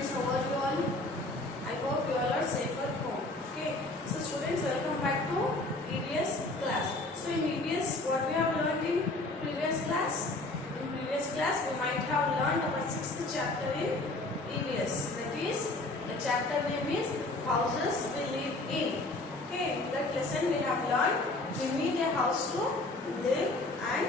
students, how are you all? I hope you all are safe at home. Okay, so students, welcome back to EVS class. So in EVS, what we have learned in previous class? In previous class, we might have learned our 6th chapter in EVS. That is, the chapter name is Houses We Live In. Okay, in that lesson we have learned we need a house to live and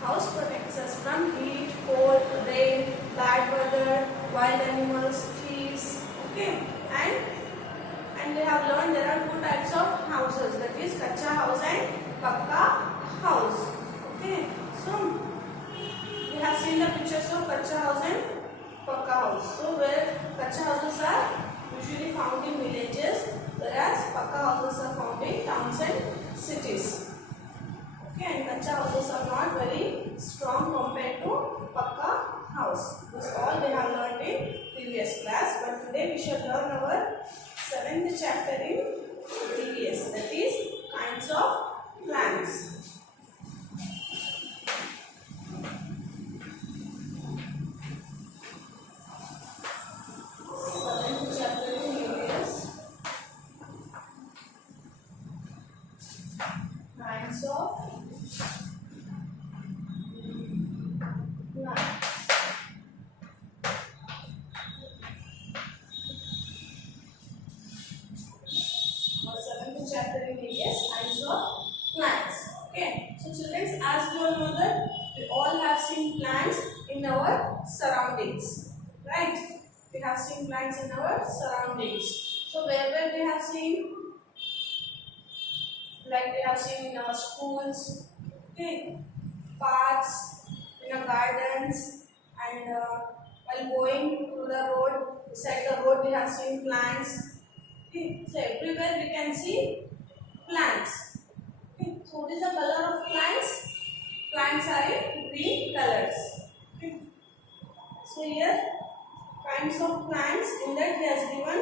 house protects us from heat, cold, rain, bad weather, wild animals, thieves. Okay, and we have learned there are two types of houses, that is kacha house and pakka house. Okay, so we have seen the pictures of kacha house and pakka house. So where kacha houses are usually found in villages, whereas pakka houses are found in towns and cities. Okay, and kacha houses are not very strong compared to pakka house. This all we have learned in previous class, but today we shall learn our 7th chapter in EVS, that is kinds of plants. Kinds of plants. Our 7th chapter in EVS, kinds of plants. Okay, so children, as we all know that we all have seen plants in our surroundings, right? We have seen plants in our surroundings. So wherever we have seen, like we have seen in our schools, okay, parks, in our gardens, and while going through the road, beside the road we have seen plants. Okay, so everywhere we can see plants. Okay, so what is the color of plants? Plants are in green colors. Okay. So here kinds of plants, in that he has given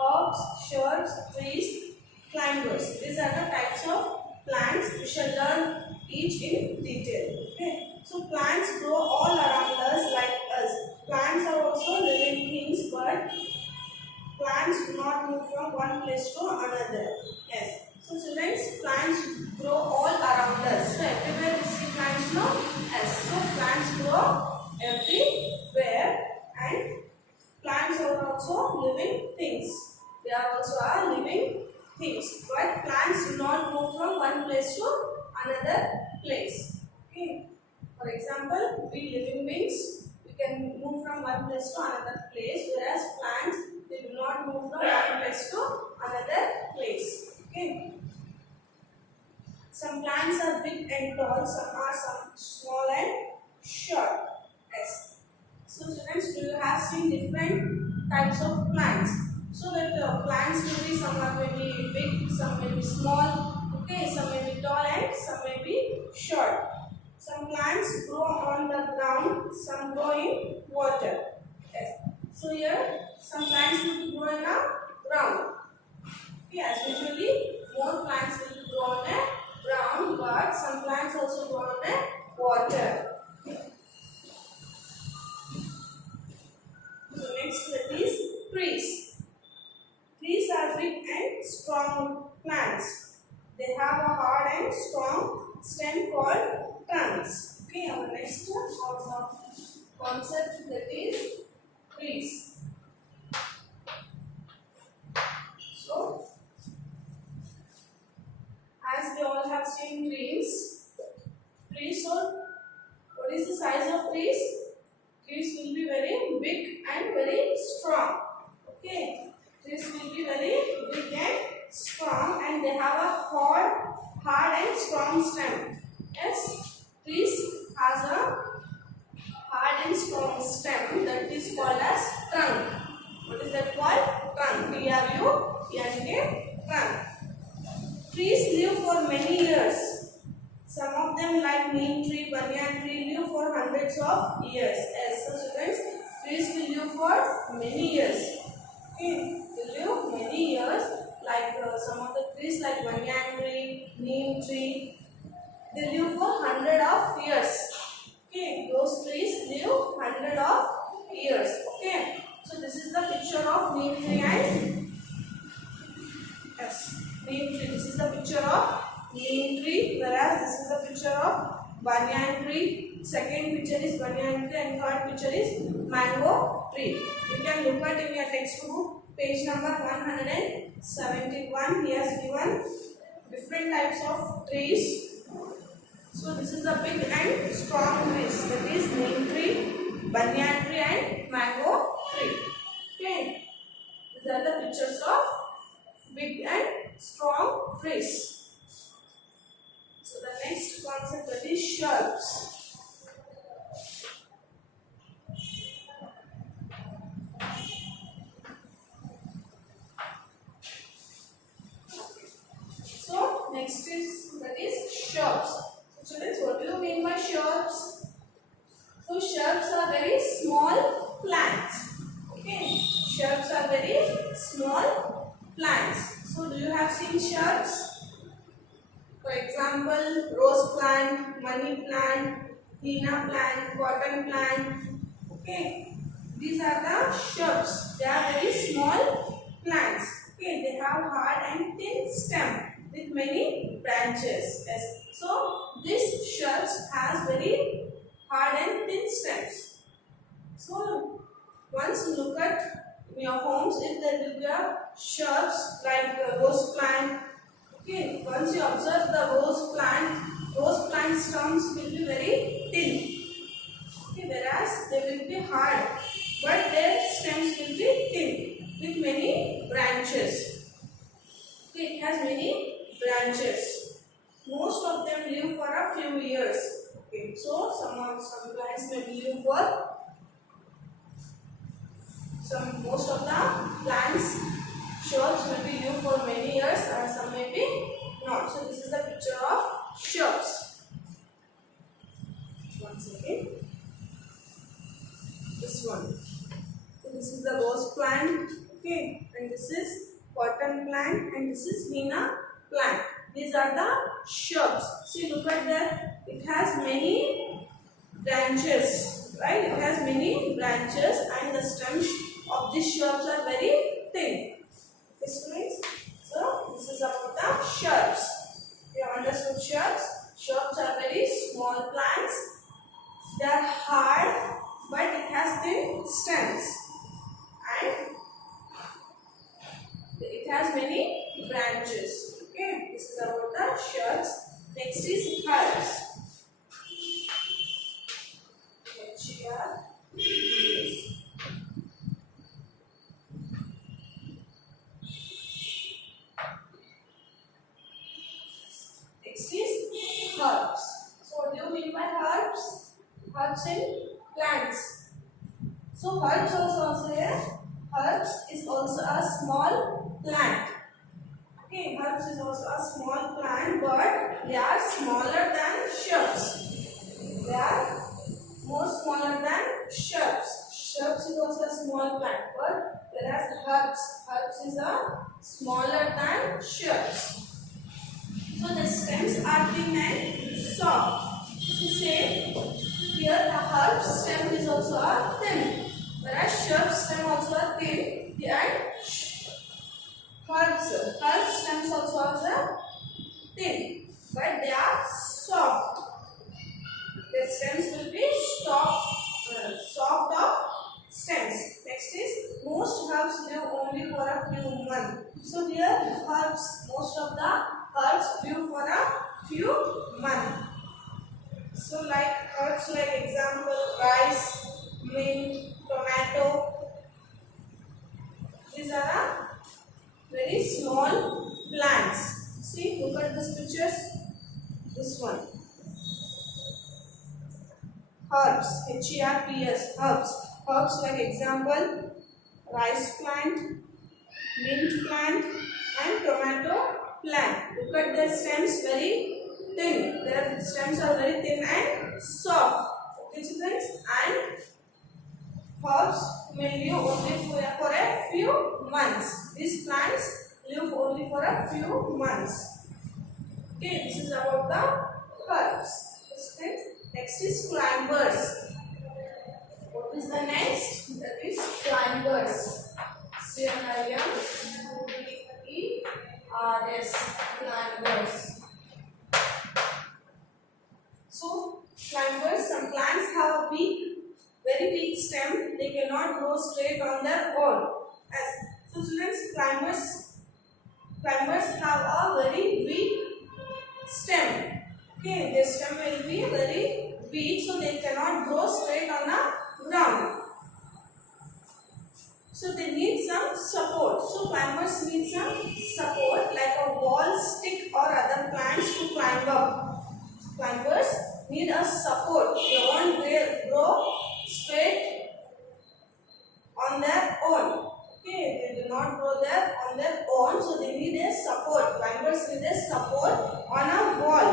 herbs, shrubs, trees, climbers. These are the types of plants. We shall learn each in detail. Okay. So plants grow all around us like us. Plants are also living things, but plants do not move from one place to another. Yes. So children, plants grow all around us. So everywhere we see plants, no? Yes. So plants grow everywhere, and plants are also living things. They are also living things, but plants do not move from one place to another place. Okay. For example, we living beings, we can move from one place to another place, whereas plants, they do not move from one place to another place. Okay. Some plants are big and tall, some are small and short. Yes. So students, do you have seen different types of plants? So that plants will be, some are maybe big, some may be small, okay, some may be tall and some may be short. Some plants grow on the ground, some grow in water. Yes. So here some plants will be grow in a ground. Okay, as usually more plants will be grow on a ground, but some plants also grow on a water. So next that is trees. Trees are big and strong plants. They have a hard and strong stem called trunks. Okay, our next concept, that is trees. So, as we all have seen trees, so what is the size of trees? Trees will be very big and very strong. Okay. Trees will be very big and strong, and they have a hard and strong stem. Yes, trees has a hard and strong stem that is called as trunk. What is that called? Trunk. T-R-U-N-K, trunk. Trees live for many years. Some of them, like neem tree, banyan tree, live for hundreds of years. Yes, so students, trees will live for many years. Okay, they live many years. Like some of the trees, like banyan tree, neem tree, they live for hundred of years. Okay, those trees live hundred of years. Okay. So this is the picture of neem tree and yes, neem tree. This is the picture of neem tree, whereas this is the picture of banyan tree. Second picture is banyan tree and third picture is mango tree. You can look at in your textbook page number 171. He has given different types of trees. So this is the big and strong trees. That is neem tree, banyan tree and mango tree. Okay. These are the pictures of big and strong trees. So the next concept, that is shrubs. So next is, that is shrubs. So children, what do you mean by shrubs? So shrubs are very small plants. Okay, shrubs are very small plants. So do you have seen shrubs? For example, rose plant, money plant, henna plant, cotton plant. Okay, these are the shrubs. They are very small plants. Okay, they have hard and thin stem with many branches. Yes. So this shrubs has very hard and thin stems. So once you look at your homes, if there will be a shrubs like the rose plant. Okay, once you observe the rose plant stems will be very thin. Okay, whereas they will be hard, but their stems will be thin with many branches. Okay, it has many branches. Most of them live for a few years. Okay, so some plants may live for most of the plants shrubs may be live for many years and some may be not. So this is the picture of shrubs. One second. This one. So this is the rose plant. Okay, and this is cotton plant and this is henna plant. These are the shrubs. See, look at that. It has many branches, right? It has many branches and the stems of these shrubs are very thin. This means, so this is about the shrubs. You have understood shrubs? Shrubs are very small plants. They are hard, but it has thin stems and it has many branches. Okay, this is about the shrubs. Next is herbs. Next is herbs. So what do you mean by herbs? Herbs in plants. So herbs also here. Herbs is also a small plant. Okay, herbs is also a small plant, but they are smaller than shrubs. They are more smaller than shrubs. Shrubs is also a small plant, but whereas herbs is a smaller than shrubs. So the stems are thin and soft. So same here, the herb stem is also a thin, whereas shrub stem also a thin, and herb stems also are thin, but they are soft. The stems will be soft of stems. Next is, most herbs live only for a few months. So here herbs, most of the herbs live for a few months. So like herbs, like example, rice, mint, tomato. These are very small plants. See, look at these pictures. This one. Herbs, H-E-R-B-S, herbs. Herbs like example, rice plant, mint plant and tomato plant. Look at their stems, very thin. Their stems are very thin and soft. Okay, children? And herbs may live only for a few months. These plants live only for a few months. Okay, this is about the herbs. Next is climbers. What is the next? That is climbers. C-L-I-M-B-E-R-S. Climbers. So climbers, some plants have a very weak stem. They cannot grow straight on their own. So students, climbers have a very weak stem. Okay, their stem will be very weak, so they cannot grow straight on the ground. So they need some support. So climbers need some support like a wall, stick or other plants to climb up. Climbers need a support. They won't grow straight on their own. Okay, they do not grow there on their own, so they need a support. Climbers need a support on a wall,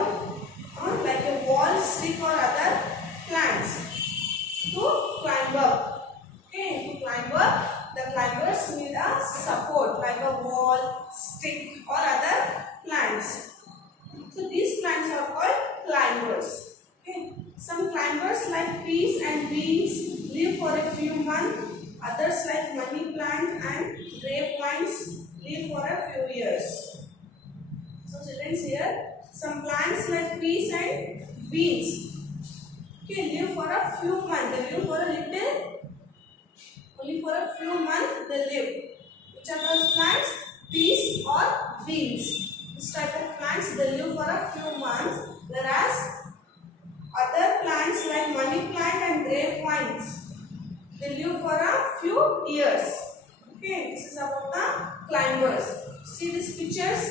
like a wall, stick or other plants to climb up. Okay, to climb up, the climbers need a support like a wall, stick or other plants. So these plants are called climbers. Okay, some climbers like peas and beans live for a few months. Others like money plant and grapevines live for a few years. So children, here some plants like peas and beans, okay, live for a few months. They live for a little, only for a few months they live. Which are those plants? Peas or beans. This type of plants they live for a few months, whereas other plants like money plant and grapevines they live for a few years. Okay, this is about the climbers. See these pictures?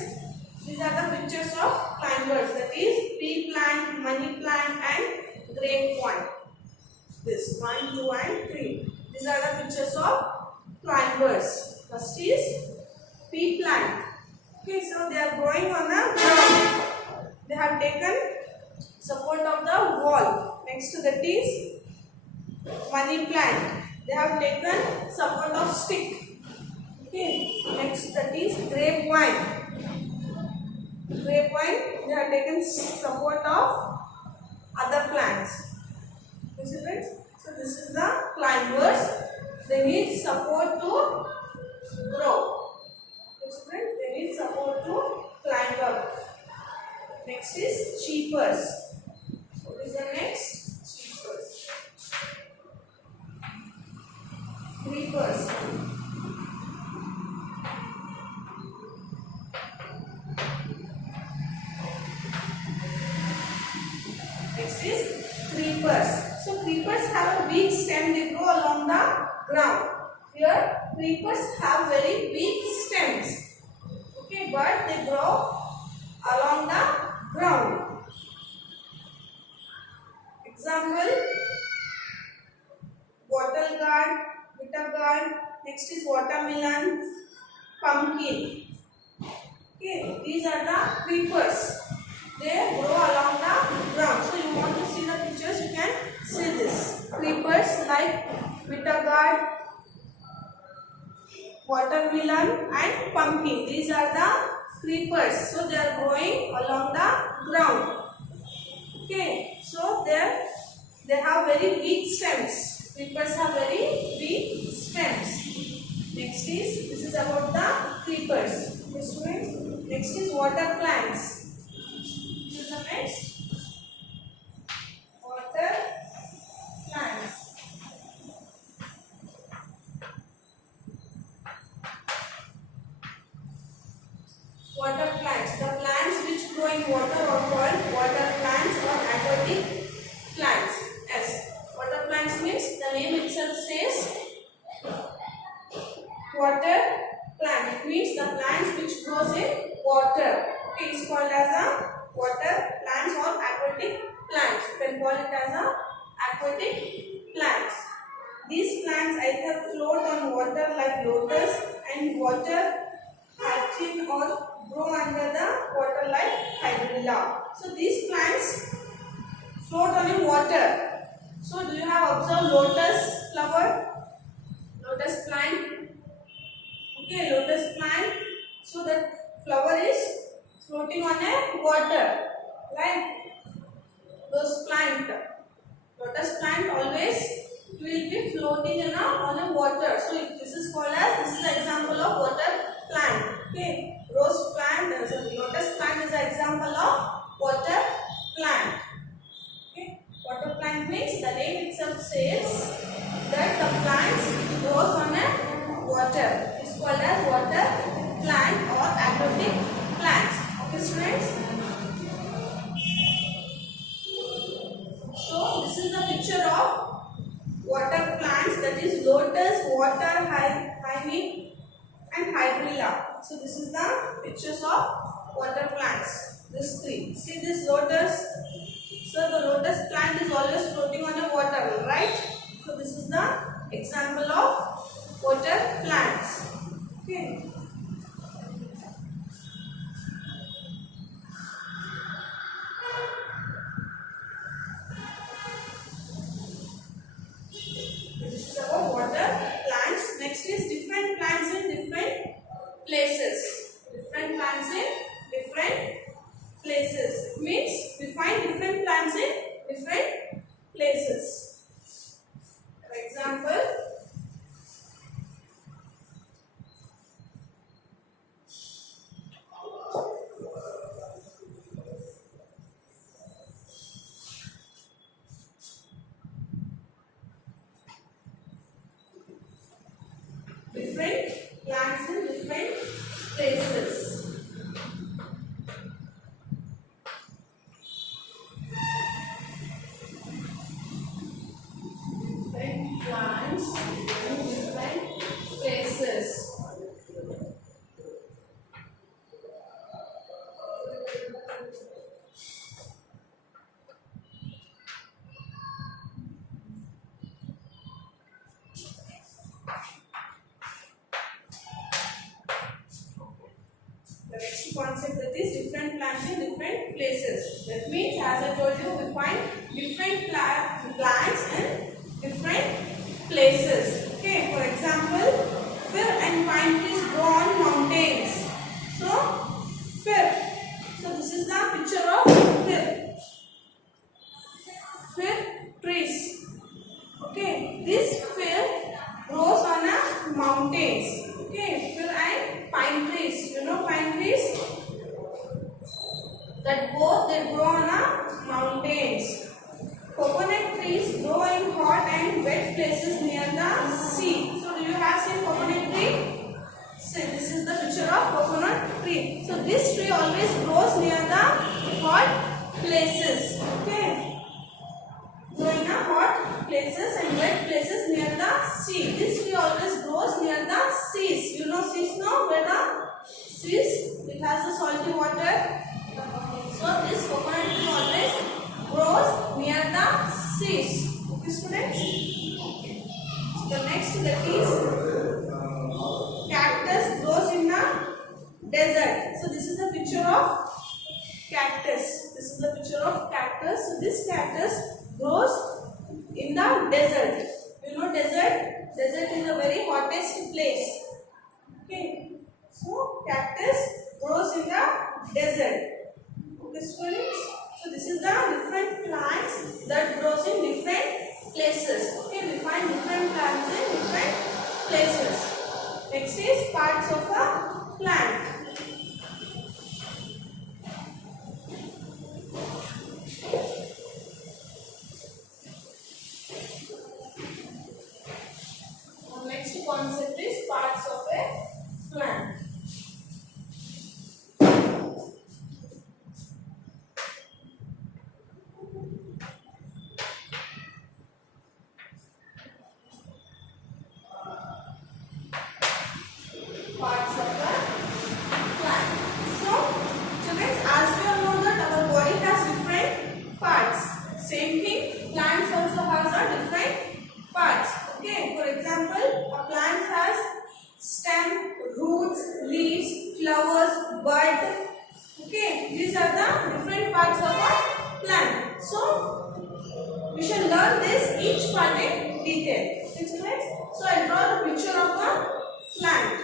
These are the pictures of climbers. That is pea plant, money plant and grapevine. This 1, 2 and 3. These are the pictures of climbers. First is pea plant. Okay, so they are growing on the ground. They have taken support of the wall. Next to that is money plant. They have taken support of stick. Okay, next that is grapevine. Grapevine, they have taken support of other plants. Okay, students? So this is the climbers. They need support to grow. Okay, students? They need support to climb up. Next is cheapers. What is the next? Cheapers. Creepers. Next is creepers. So creepers have a weak stem. They grow along the ground. Here creepers have very weak stems. Okay, but they grow along the ground. Example: bottle gourd, bitter gourd. Next is watermelon, pumpkin. Okay, these are the creepers. They grow along the ground. So you want to see the pictures, you can see this. Creepers like bitter gourd, watermelon and pumpkin. These are the creepers. So they are growing along the ground. Okay, so they have very weak stems. Creepers have very weak stems. Next is about the creepers. Okay, students. Next is water plants. This is the next. Water plants. Water plants. The plants which grow in water are called water plants or aquatic plants. Yes. Water plants means the name itself says water plant. It means the plants which grows in water. Okay, it's called as a water plants or aquatic plants. You can call it as a aquatic plants. These plants either float on water like lotus and water hyacinth or grow under the water like hydrilla. So these plants float on in water. So do you have observed lotus flower? Lotus plant. Okay, lotus plant. So that flower is floating on a water, right? Those plant, lotus plant always will be floating in on a water. So this is called as, this is the example of water plant. Okay, rose plant, so lotus plant is an example of water plant. Okay, water plant means the name itself says that the plants grows on a water. It's called as water plant or aquatic plants. Okay, students. So this is the picture of water plants, that is lotus, water, hymen and hydrilla. So this is the pictures of water plants. This three. See this lotus. So the lotus plant is always floating on a water, right? So this is the example of water plants. Okay. This is about water plants. Next is different plants in different places. Different plants in different places. Means we find different plants in different places. For example, different plants in different places. Different plants in different places. The next concept, that is different plants in different places. That means, as I told you, we find different plants in different places. Okay, for example, fir and pine trees grow on mountains. So, fir. So this is the picture of fir. Fir trees. Okay, this fir grows on a mountains. Okay, fir and pine trees. You know pine trees? That both they grow on a mountains. Coconut trees grow in hot and wet places near the sea. So do you have seen coconut tree? So this is the picture of coconut tree. So this tree always grows near the hot places. Okay. Grow in a hot places and wet places near the sea. This tree always grows near the seas. You know seas, no? Where the seas, it has the salty water. So this coconut tree always grows near the seas. Okay, students. So the next, that is cactus grows in the desert. So this is the picture of cactus. This is the picture of cactus. So this cactus grows in the desert. You know desert? Desert is a very hottest place. Okay. So cactus grows in the desert. Okay, students. So this is the different plants that grows in different places. Okay, we find different plants in different places. Next is parts of a plant. Next concept is parts of a plant. Parts of a plant. So, children, as we all know that our body has different parts. Same thing, plants also has a different parts. Okay, for example, a plant has stem, roots, leaves, flowers, bud. Okay, these are the different parts of a plant. So, we shall learn this each part in detail. Okay, children? So, I draw the picture of a plant.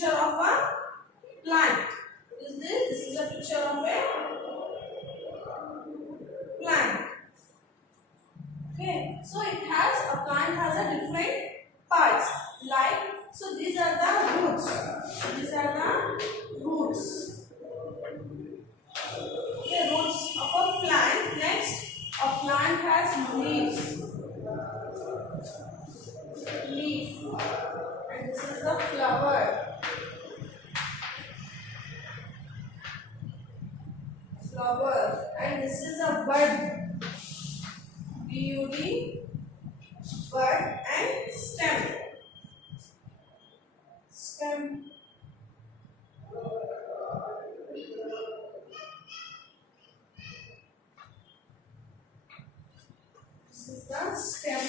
picture of a plant. What is this? This is a picture of a plant. Okay, so a plant has a different parts. Like, so these are the roots. These are the roots. Okay, roots of a plant. Next, a plant has leaves. Leaf. And this is the flower. Flower. And this is a bud. B-U-D, bud, and stem. Stem. This is the stem.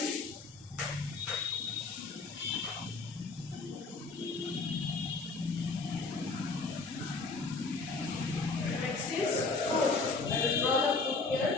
Next is fruit. I will draw the fruit here.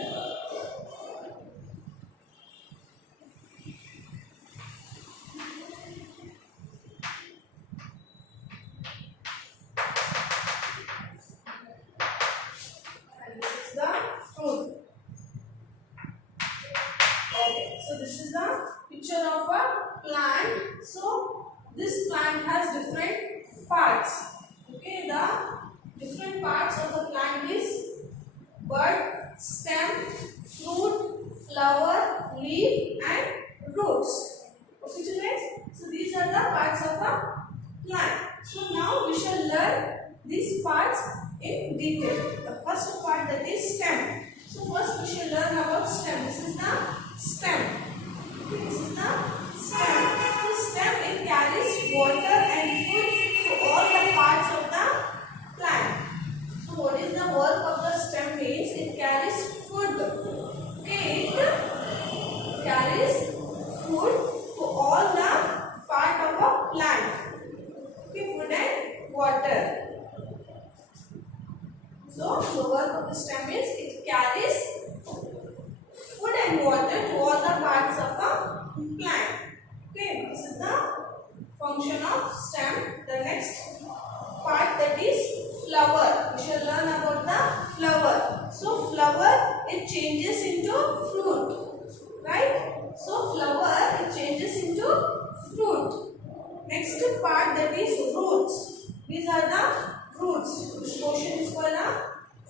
So this is the picture of a plant. So this plant has different parts. Okay, the different parts of the plant is bud, stem, fruit, flower, leaf, and roots. Okay, children. So these are the parts of a plant. So now we shall learn these parts in detail. The first part, that is stem. So first we shall learn about stem. This is the stem. Okay, this is the stem. So stem, it carries water and food to all the parts of the plant. So what is the work of the stem means? It carries food. Okay, it carries food to all the part of a plant. Okay, food and water. So the work of the stem is it carries food and water to all the parts of the plant. Okay, this is the function of stem. The next part, that is flower. We shall learn about the flower. So flower, it changes into fruit, right? So flower, it changes into fruit. Next part, that is roots. These are the roots. This portion is called a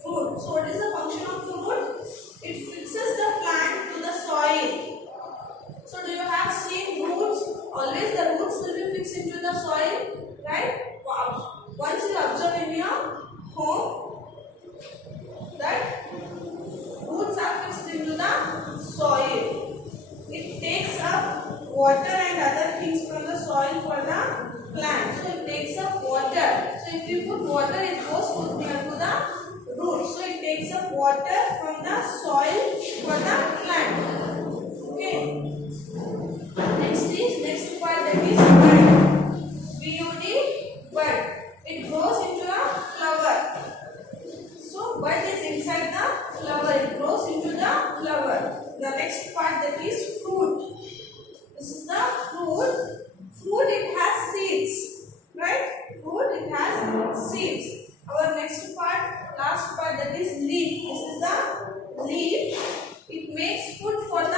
root. So what is the function of the root? It fixes the plant to the soil. So do you have seen roots? Always the roots will be fixed into the soil, right? Once you observe in your home that roots are fixed into the soil. It takes up water and other things from the soil for the plant. So it takes up water. So if you put water, it goes near to the root. So it takes up water from the soil for the plant. Okay. Next part, that is bud. B-U-D, bud. It grows into a flower. So bud is inside the flower. It grows into the flower. The next part, that is fruit. This is the fruit. Fruit, it has seeds, right? Fruit, it has seeds. Our next part, last part, that is leaf. This is the leaf. It makes food for the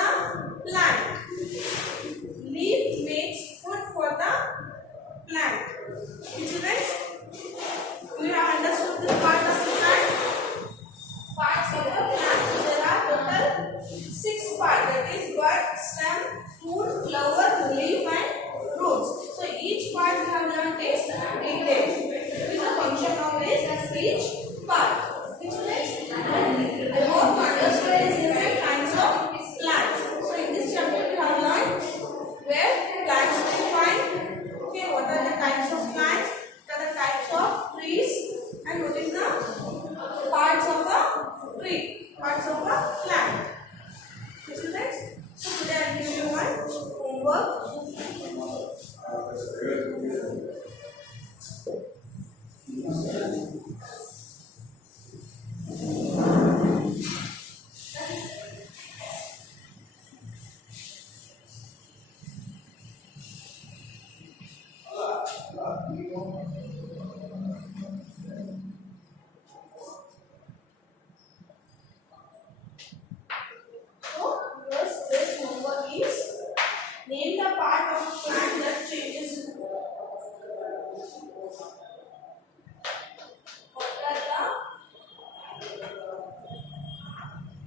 of plant that changes?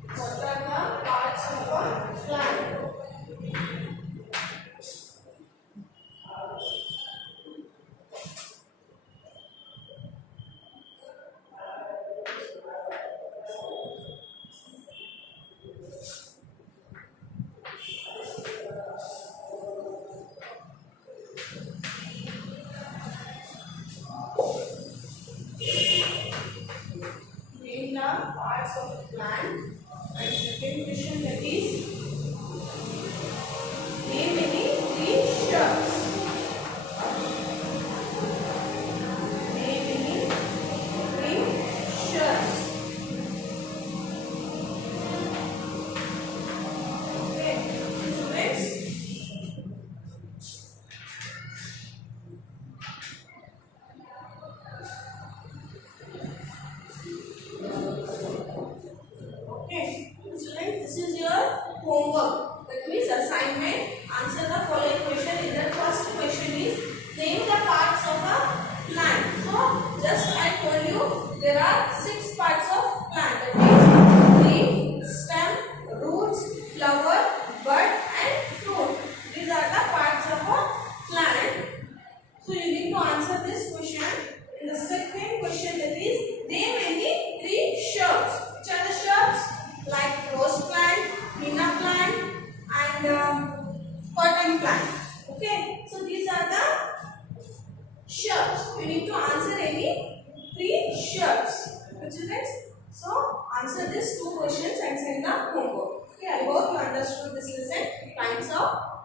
What are the parts of a plant? Name the parts of plant. And second question, that is name any three shrubs. Name any three shrubs. Okay, students. Okay, students, this is your homework. That means assignment. Answer the following question. In the first question is name the parts of a plant. So just I told you there are 6 parts of plant. That means leaf, stem, roots, flower, bud, and fruit. These are the parts of a plant. So you need to answer this question. In the second question, that is name any 3 shrubs. Which are the shrubs? Like rose plant, henna plant, and cotton plant. Okay, so these are the shrubs. You need to answer any 3 shrubs. Okay, students. So answer these 2 questions and send the homework. Okay, I hope you understood this lesson. Time's up.